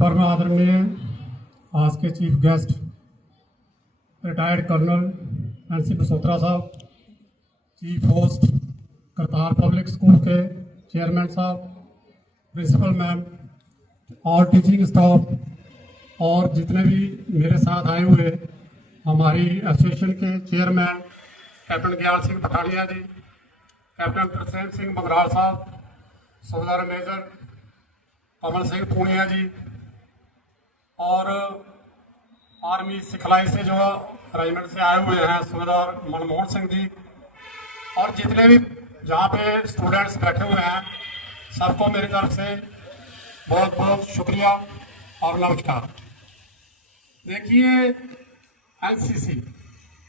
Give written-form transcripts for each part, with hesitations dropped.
परम आदरणीय आज के chief guest retired colonel NC Basotra साहब, chief host Kartar public school के चेयरमैन साहब, प्रिंसिपल मैम और टीचिंग स्टाफ और जितने भी मेरे साथ आए हुए हमारी एसोसिएशन के चेयरमैन कैप्टन ज्ञान सिंह पठानिया जी, कैप्टन तरसेम सिंह मंगराल साहब, सूबेदार मेजर कमल सिंह पूनिया जी और आर्मी सिखलाई से जो रेजिमेंट से आए हुए हैं सूबेदार मनमोहन सिंह जी और जितने भी जहाँ पे स्टूडेंट्स बैठे हुए हैं, सबको मेरी तरफ से बहुत बहुत शुक्रिया और नमस्कार। देखिए, NCC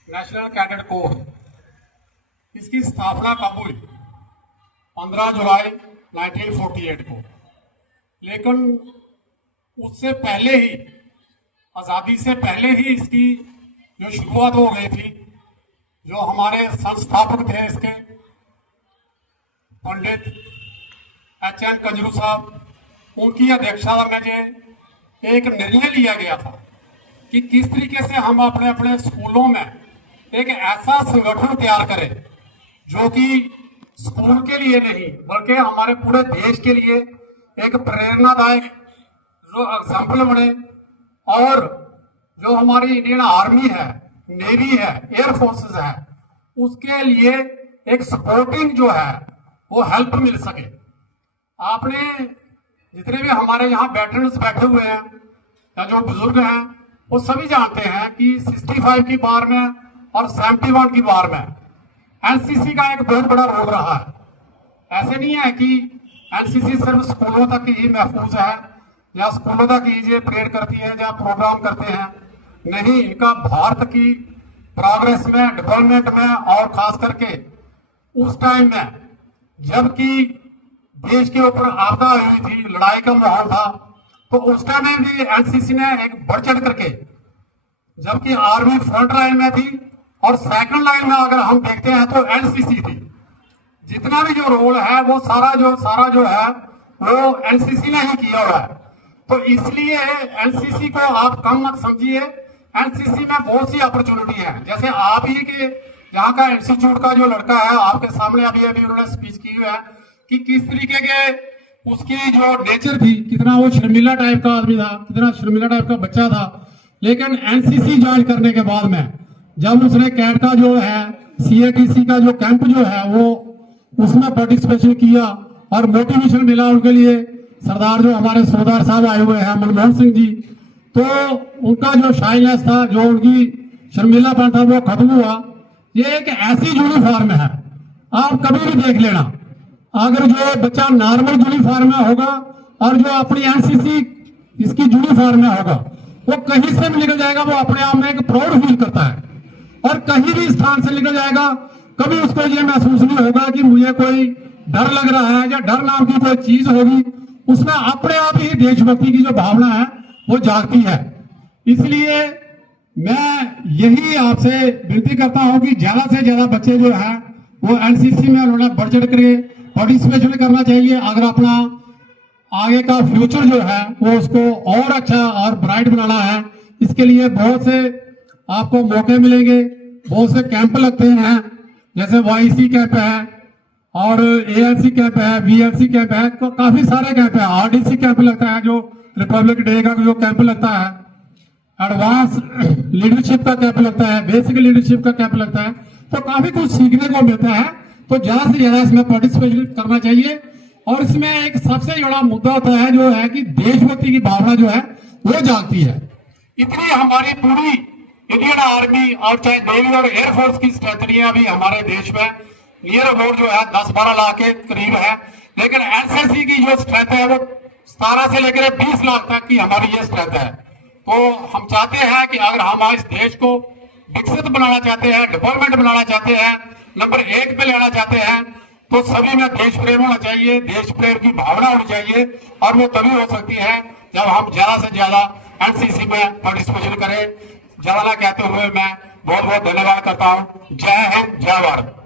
नेशनल कैडेट कोर, इसकी स्थापना कब हुई? 15 जुलाई 1948 को। लेकिन उससे पहले ही, आज़ादी से पहले ही इसकी जो शुरुआत हो गई थी, जो हमारे संस्थापक थे इसके पंडित HN कंजरू साहब, उनकी अध्यक्षता में जो एक निर्णय लिया गया था कि किस तरीके से हम अपने अपने स्कूलों में एक ऐसा संगठन तैयार करें जो कि स्कूल के लिए नहीं बल्कि हमारे पूरे देश के लिए एक प्रेरणादायक जो एग्जाम्पल बने और जो हमारी इंडियन आर्मी है, नेवी है, एयर फोर्सेस है, उसके लिए एक सपोर्टिंग जो है वो हेल्प मिल सके। आपने जितने भी हमारे यहाँ वेटरन्स बैठे हुए हैं या जो बुजुर्ग हैं वो सभी जानते हैं कि 65 की बार में और 71 की बार में NCC का एक बहुत बड़ा रोल रहा है। ऐसे नहीं है कि NCC सिर्फ स्कूलों तक ही महफूज है या स्कूलों तक ही परेड करती है या प्रोग्राम करते हैं, नहीं, इनका भारत की प्रोग्रेस में, डेवलपमेंट में और खास करके उस टाइम में जबकि देश के ऊपर आपदा हुई थी, लड़ाई का माहौल था, तो उस टाइम में भी NCC ने एक बढ़ चढ़ करके, जबकि आर्मी फ्रंट लाइन में थी और सेकंड लाइन में अगर हम देखते हैं तो NCC थी। जितना भी जो रोल है वो सारा जो है वो NCC ने ही किया हुआ है। तो इसलिए NCC को आप कम मत समझिए। NCC में बहुत सी अपॉर्चुनिटी है। जैसे आप ही के यहाँ का इंस्टीट्यूट का जो लड़का है, आपके सामने अभी उन्होंने स्पीच की है कि किस तरीके के उसकी जो नेचर थी, कितना वो शर्मिला टाइप का आदमी था, कितना शर्मिला टाइप का बच्चा था। लेकिन NCC ज्वाइन करने के बाद में जब उसने कैट का जो है CATC का जो कैंप जो है वो उसमें पार्टिसिपेशन किया और मोटिवेशन मिला उनके लिए। सरदार जो हमारे सूबेदार साहब आए हुए हैं मनमोहन सिंह जी, तो उनका जो शाइनेस था, जो उनकी शर्मिलापन था, वो खत्म हुआ। ये एक ऐसी यूनिफॉर्म है, आप कभी भी देख लेना, अगर जो बच्चा नॉर्मल यूनिफॉर्म में होगा और जो अपनी NCC इसकी यूनिफॉर्म में होगा, वो कहीं से भी निकल जाएगा, वो अपने आप में एक प्राउड फील करता है और कहीं भी स्थान से निकल जाएगा, कभी उसको ये महसूस नहीं होगा कि मुझे कोई डर लग रहा है या डर नाम की कोई चीज होगी। उसमें अपने आप ही देशभक्ति की जो भावना है वो जागती है। इसलिए मैं यही आपसे विनती करता हूं कि ज्यादा से ज्यादा बच्चे जो है वो NCC में उन्होंने बढ़ चढ़ कर पार्टिसिपेशन करना चाहिए। अगर अपना आगे का फ्यूचर जो है वो उसको और अच्छा और ब्राइट बनाना है, इसके लिए बहुत से आपको मौके मिलेंगे, बहुत से कैंप लगते हैं, जैसे YC कैंप है और ALC कैंप है, VLC कैंप है, तो काफी सारे कैंप है। RDC कैंप लगता है, जो रिपब्लिक डे का जो कैंप लगता है, एडवांस लीडरशिप का कैंप लगता है, बेसिक लीडरशिप का कैंप लगता है, तो काफी कुछ सीखने को मिलता है। तो ज्यादा से ज्यादा इसमें पार्टिसिपेशन करना चाहिए। और इसमें एक सबसे बड़ा मुद्दा होता है जो है कि देशभक्ति की भावना जो है वो जागती है। इतनी हमारी पूरी इंडियन आर्मी और चाहे नेवी और एयरफोर्स की स्ट्रेंथ अभी हमारे देश में नियर अबाउट जो है 10-12 लाख के करीब है, लेकिन NCC की जो स्ट्रेंथ है वो 17 से लेकर 20 लाख तक की हमारी ये स्ट्रेंथ है। तो हम चाहते हैं कि अगर हम इस देश को विकसित बनाना चाहते हैं, डेवलपमेंट बनाना चाहते हैं, नंबर 1 पे लेना चाहते हैं, तो सभी में देश प्रेम होना चाहिए, देश प्रेम की भावना होनी चाहिए। और वो तभी हो सकती है जब हम ज्यादा से ज्यादा NCC में पार्टिसिपेशन करें। ज्यादा कहते हुए मैं बहुत बहुत धन्यवाद करता हूँ। जय हिंद, जय भारत।